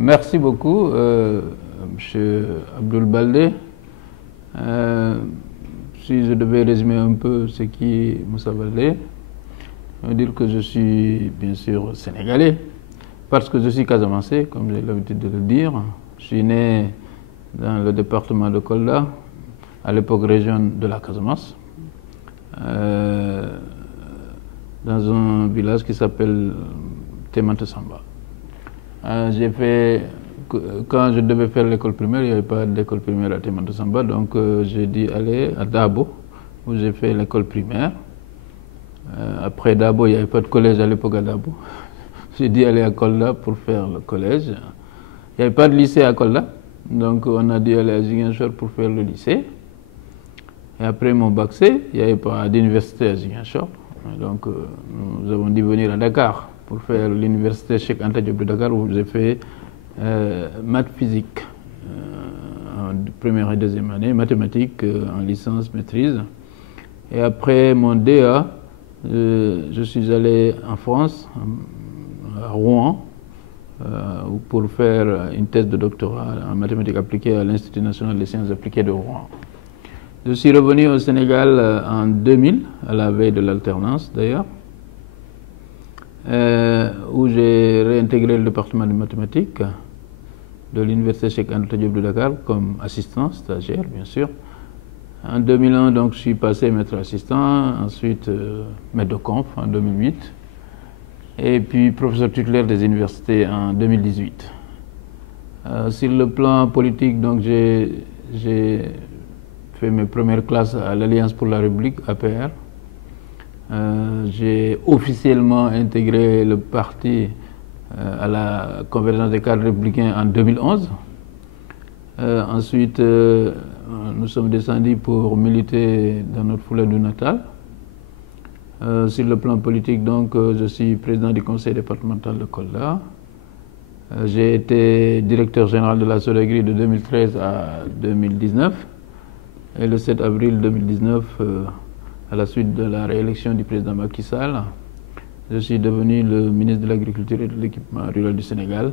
Merci beaucoup, Monsieur Abdoul Baldé. Si je devais résumer un peu ce qui est Moussa Baldé, je veux dire que je suis bien sûr sénégalais, parce que je suis casamancé, comme j'ai l'habitude de le dire. Je suis né dans le département de Kolda, à l'époque région de la Casamance, dans un village qui s'appelle Temante Samba. Quand je devais faire l'école primaire, il n'y avait pas d'école primaire à Temante Samba, donc j'ai dit aller à Dabo, où j'ai fait l'école primaire. Après Dabo, il n'y avait pas de collège à l'époque à Dabo. J'ai dit aller à Kolda pour faire le collège. Il n'y avait pas de lycée à Kolda, donc on a dû aller à Ziguinchor pour faire le lycée. Et après mon bac C, il n'y avait pas d'université à Ziguinchor, donc nous avons dû venir à Dakar pour faire l'université Cheikh Anta Diop de Dakar, où j'ai fait maths physique en première et deuxième année, mathématiques en licence maîtrise. Et après mon DA, je suis allé en France, à Rouen, pour faire une thèse de doctorat en mathématiques appliquées à l'Institut national des sciences appliquées de Rouen. Je suis revenu au Sénégal en 2000, à la veille de l'alternance d'ailleurs, où j'ai réintégré le département de mathématiques de l'université Cheikh Anta Diop de Dakar comme assistant, stagiaire bien sûr. En 2001, donc, je suis passé maître assistant, ensuite maître de conf en 2008, et puis professeur titulaire des universités en 2018. Sur le plan politique, donc, j'ai fait mes premières classes à l'Alliance pour la République, APR. J'ai officiellement intégré le parti à la Convergence des cadres républicains en 2011. Ensuite, nous sommes descendus pour militer dans notre Fouladou natal. Sur le plan politique, donc, je suis président du conseil départemental de Kolda. J'ai été directeur général de la SODAGRI de 2013 à 2019. Et le 7 avril 2019, à la suite de la réélection du président Macky Sall, je suis devenu le ministre de l'Agriculture et de l'Équipement rural du Sénégal,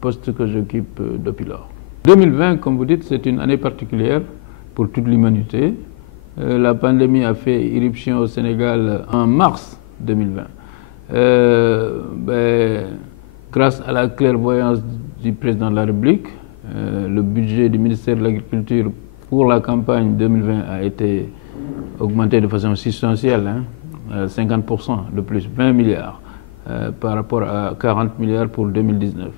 poste que j'occupe depuis lors. 2020, comme vous dites, c'est une année particulière pour toute l'humanité. La pandémie a fait irruption au Sénégal en mars 2020. Grâce à la clairvoyance du président de la République, le budget du ministère de l'Agriculture pour la campagne 2020 a été augmenté de façon substantielle, 50% de plus, 20 milliards par rapport à 40 milliards pour 2019.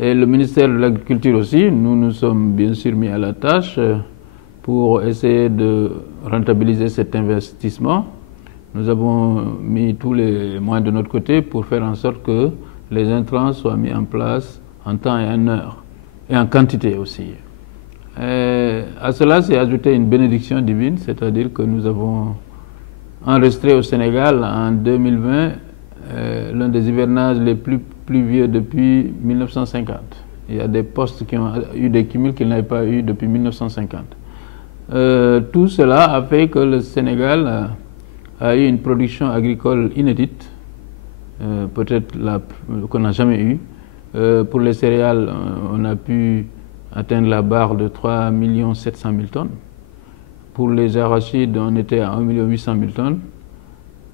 Et le ministère de l'Agriculture aussi, nous nous sommes bien sûr mis à la tâche pour essayer de rentabiliser cet investissement. Nous avons mis tous les moyens de notre côté pour faire en sorte que les intrants soient mis en place en temps et en heure, et en quantité aussi. Et à cela s'est ajouté une bénédiction divine, c'est-à-dire que nous avons enregistré au Sénégal en 2020 l'un des hivernages les plus pluvieux depuis 1950. Il y a des postes qui ont eu des cumuls qu'ils n'avaient pas eu depuis 1950. Tout cela a fait que le Sénégal a eu une production agricole inédite, peut-être qu'on n'a jamais eu. Pour les céréales, on a pu atteindre la barre de 3 700 000 tonnes. Pour les arachides, on était à 1 800 000 tonnes.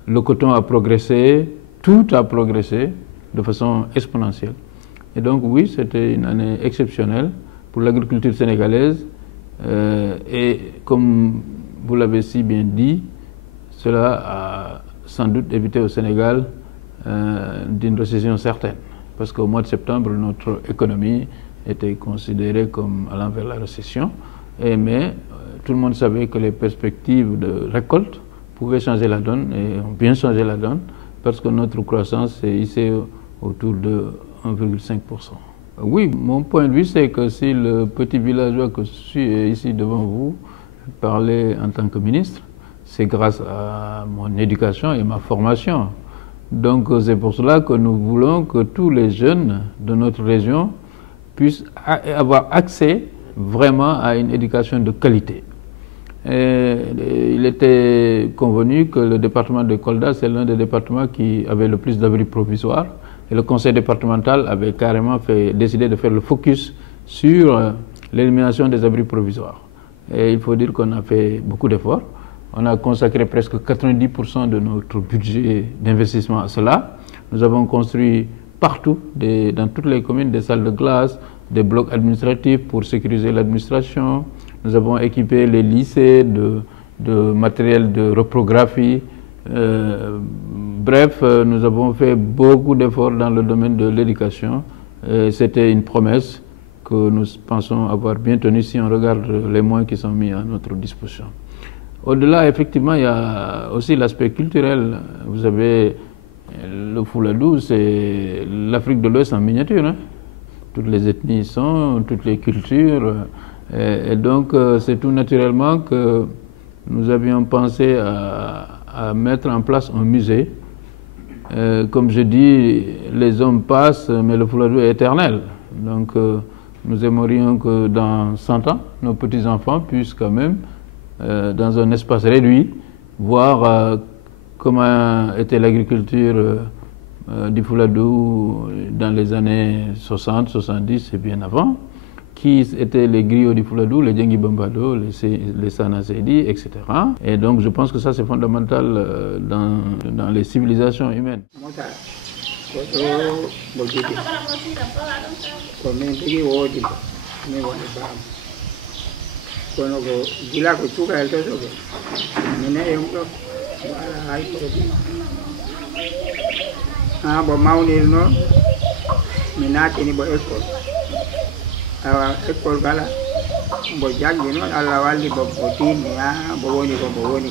Le coton a progressé, tout a progressé de façon exponentielle. Et donc oui, c'était une année exceptionnelle pour l'agriculture sénégalaise. Et comme vous l'avez si bien dit, cela a sans doute évité au Sénégal d'une récession certaine. Parce qu'au mois de septembre, notre économie était considérée comme allant vers la récession. Mais tout le monde savait que les perspectives de récolte pouvaient changer la donne et ont bien changé la donne parce que notre croissance est hissée autour de 1,5%. Oui, mon point de vue, c'est que si le petit villageois que je suis ici devant vous parlait en tant que ministre, c'est grâce à mon éducation et ma formation. Donc c'est pour cela que nous voulons que tous les jeunes de notre région puissent avoir accès vraiment à une éducation de qualité. Et il était convenu que le département de Kolda, c'est l'un des départements qui avait le plus d'abris provisoires. Et le conseil départemental avait carrément décidé de faire le focus sur l'élimination des abris provisoires. Et il faut dire qu'on a fait beaucoup d'efforts. On a consacré presque 90% de notre budget d'investissement à cela. Nous avons construit partout, dans toutes les communes, des salles de classe, des blocs administratifs pour sécuriser l'administration. Nous avons équipé les lycées de matériel de reprographie. Bref, nous avons fait beaucoup d'efforts dans le domaine de l'éducation. C'était une promesse que nous pensons avoir bien tenue si on regarde les moyens qui sont mis à notre disposition. Au-delà, effectivement, il y a aussi l'aspect culturel. Vous savez, le Fouladou, c'est l'Afrique de l'Ouest en miniature. Hein. Toutes les ethnies y sont, toutes les cultures. Et donc, c'est tout naturellement que nous avions pensé à mettre en place un musée. Comme je dis, les hommes passent, mais le Fouladou est éternel. Donc, nous aimerions que dans 100 ans, nos petits-enfants puissent quand même, dans un espace réduit, voir comment était l'agriculture du Fouladou dans les années 60, 70 et bien avant, qui étaient les griots du Fouladou, les Djengi Bambado, les Sana Seydi, etc. Et donc je pense que ça c'est fondamental dans les civilisations humaines. Bo mawnir noon mi naatini bo école awa école gala mbo janggi noon Allah walli bo tinni bo woni ko bo woni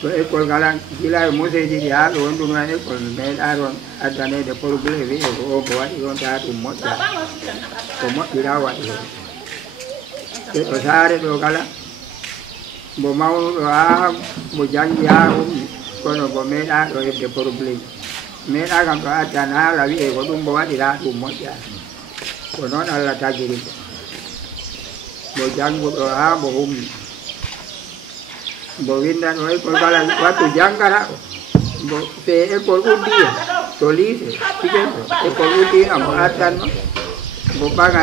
to école gala gila e moseji ɗi haa ɗo woni ɗum en école meeɗa ɗon addanede probléme wi'e ko o ko waɗi ɗon taa ɗum moƴƴa ko moƴƴira waɗi ɗo ɗo saare ɗo gala mbo mawnuɗo haa mbo janggi haa ummi kono bo meeɗa ɗo hebde probléme meeɗa kam ɗo addan haala wi'e ko ɗum mbo waɗira ɗum moƴƴa ko noon Allah tagiri ko mbo jannguɗo haa mbo hummi mbo windan o école kala wattu janngata o mbo te école uddiya to lycée tigeto école uddina mbo addanno mbo ɓaga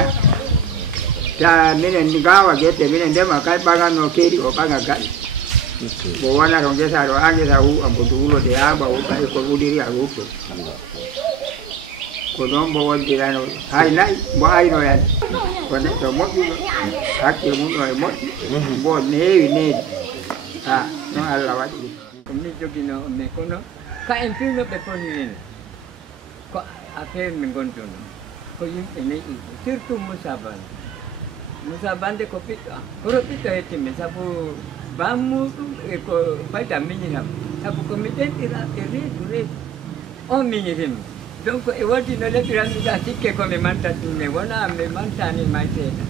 ta minen ngawa gette minen ndema kay ɓaganno keeɗi o ɓaga gaɗi mbo wona to ngesa ɗo ha ngesa huuɓa mbo duwlode ha mba huuɓa école uddiri a huuɓto ko noon mbo wondirano hay nayi mbo aynoyani ko neɗɗo moƴƴuɗo hakkille mum ɗo e moƴƴi mbo neewi needi ha noon Allah waɗi ɗum komi jogino mais kono ka en piwnoɓe poni hene ko affaire mi gontuno ko yimɓe neyi surtout Moussa Bande ko ɓiɗɗo am horo ɓiɗɗo hettimi sabu bammuɗum e ko fayta miñitam sabu komi ɗenɗiraɓe reedu on miñitimi donc e wodi no leɓiranmiɗa sikke komi mantatmi wona mi mantani may seeɗa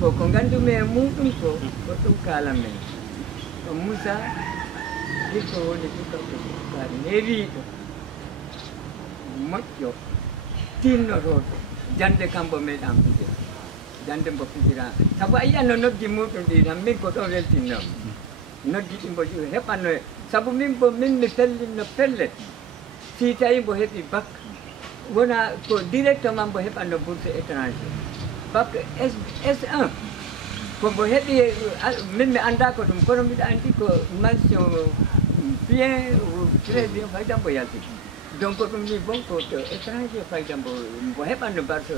ko gandumi e muɗum ko ɗum kala men ko Moussa hikko woni sukaɓe sukari newiɗo moƴƴo tinnototo jande kambo meeɗan fijira jande mbo fijira sabu a yiya no noddi muɗum ɗi tan min ko ɗo weltinnomi noddi ɗi mbo heɓanno sabu min mi fellinno pellet si tawi mbo heɓi bac wona ko directement mbo heɓanno bourse étranger bac S1 ko mbo heɓi min mi annda ko ɗum kono mbiɗa anndi ko mention bien très bien fayda mbo yalti donc ɗum ni bon ko to étranger fayda mbo heɓanno bourse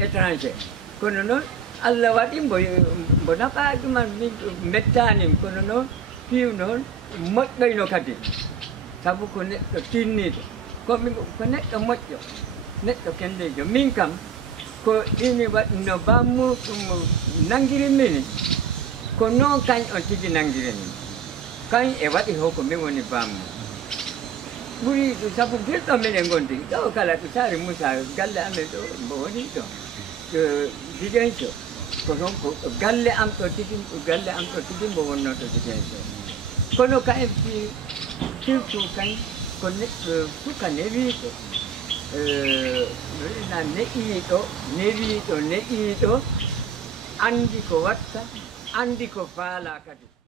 étranger kono noon Allah waɗi mbo naɓa ɗuman min mettanim kono noon piiw noon moƴƴoyno kadi sabu ko neɗɗo tinniɗo ko neɗɗo moƴƴo neɗɗo kendejo min kam ko ini waɗino bammuɗum nanngiri mini ko noon kañ on tigi nanngireni kañ e waɗi ho ko min woni bammu ɓuri sabu girɗo minen gondi ɗo kala to saari Moussa galle amen ɗo mbo woni ɗo Ziguinchor ko toon ko galle am ɗo tigi mbo wonno to Ziguinchor kono ka en fi surtout kañ ko neɗɗo suka newiiɗo na ne'iiɗo anndi ko watta anndi ko faala kadi